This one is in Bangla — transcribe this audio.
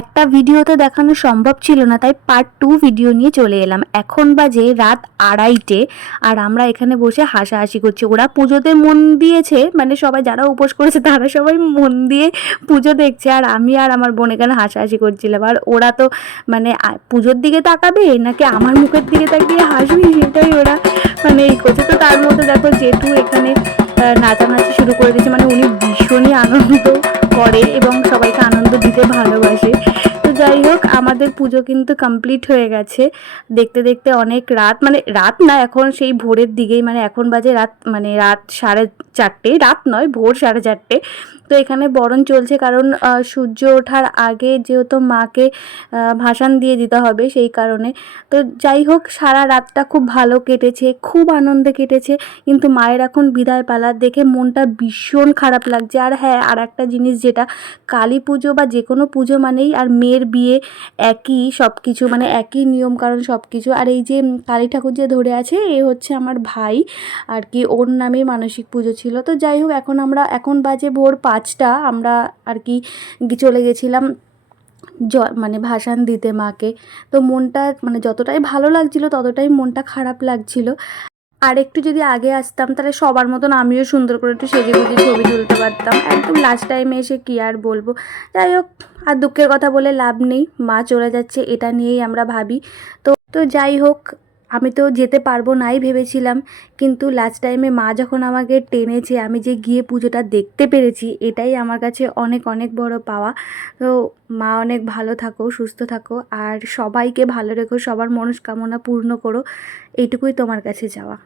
একটা ভিডিও তো দেখানো সম্ভব ছিল না, তাই পার্ট 2 ভিডিও নিয়ে চলে এলাম। এখন বাজে রাত 2:30 আর আমরা এখানে বসে হাসাহাসি করছি। ওরা পুজোতে মন দিয়েছে, মানে সবাই যারা উপোস করেছে তারা সবাই মন দিয়ে পুজো দেখছে, আর আমি আর আমার বোন এখানে হাসাহাসি করছিলাম। আর ওরা তো মানে পুজোর দিকে তাকাবে নাকি আমার মুখের দিকে তাকিয়ে হাসবে, সেটাই ওরা মানে এই করছে। তো তার মধ্যে দেখো জেঠু এখানে নাচানাচি শুরু করে দিয়েছে, মানে উনি ভীষণই আনন্দ করে এবং সবাইকে আনন্দ দিতে ভালোবাসে। তো যাই হোক, আমাদের পুজো কিন্তু কমপ্লিট হয়ে গেছে। দেখতে দেখতে অনেক রাত, মানে রাত না, এখন সেই ভোরের দিকেই, মানে এখন বাজে রাত, মানে রাত 4:30, রাত নয়, ভোর 4:30। তো এখানে বরণ চলছে, কারণ সূর্য ওঠার আগে যেহেতু মাকে ভাসান দিয়ে দিতে হবে, সেই কারণে। তো যাই হোক, সারা রাতটা খুব ভালো কেটেছে, খুব আনন্দে কেটেছে। কিন্তু মায়ের এখন বিদায় পালা দেখে মনটা ভীষণ খারাপ লাগছে। আর হ্যাঁ, আর একটা জিনিস, যেটা কালী পুজো বা যে কোনো পুজো মানেই আর মেয়ের বিয়ে একই সব কিছু, মানে একই নিয়ম কারণ সব কিছু। আর এই যে কালী ঠাকুর যে ধরে আছে, এ হচ্ছে আমার ভাই আর কি, ওর নামে মানসিক পুজো ছিল। তো যাই হোক, এখন বাজে ভোর 5টা, আমরা আর কি চলে গেছিলাম মানে ভাসান দিতে মাকে। তো মনটা মানে যতটাই ভালো লাগছিল ততটাই মনটা খারাপ লাগছিল। আর একটু যদি আগে আসতাম তাহলে সবার মতন আমিও সুন্দর করে একটু সেজেগুজে ছবি তুলতে পারতাম। একদম লাস্ট টাইমে এসে কী আর বলবো। যাই হোক, আর দুঃখের কথা বলে লাভ নেই, মা চলে যাচ্ছে এটা নিয়েই আমরা ভাবি। তো যাই হোক, আমি তো যেতে পারবো নাই ভেবেছিলাম, কিন্তু লাস্ট টাইমে মা যখন আমাকে টেনেছে, আমি যে গিয়ে পুজোটা দেখতে পেরেছি, এটাই আমার কাছে অনেক অনেক বড় পাওয়া। তো মা অনেক ভালো থাকো, সুস্থ থাকো, আর সবাইকে ভালো রেখো, সবার মনস্কামনা পূর্ণ করো, এইটুকুই তোমার কাছে চাওয়া।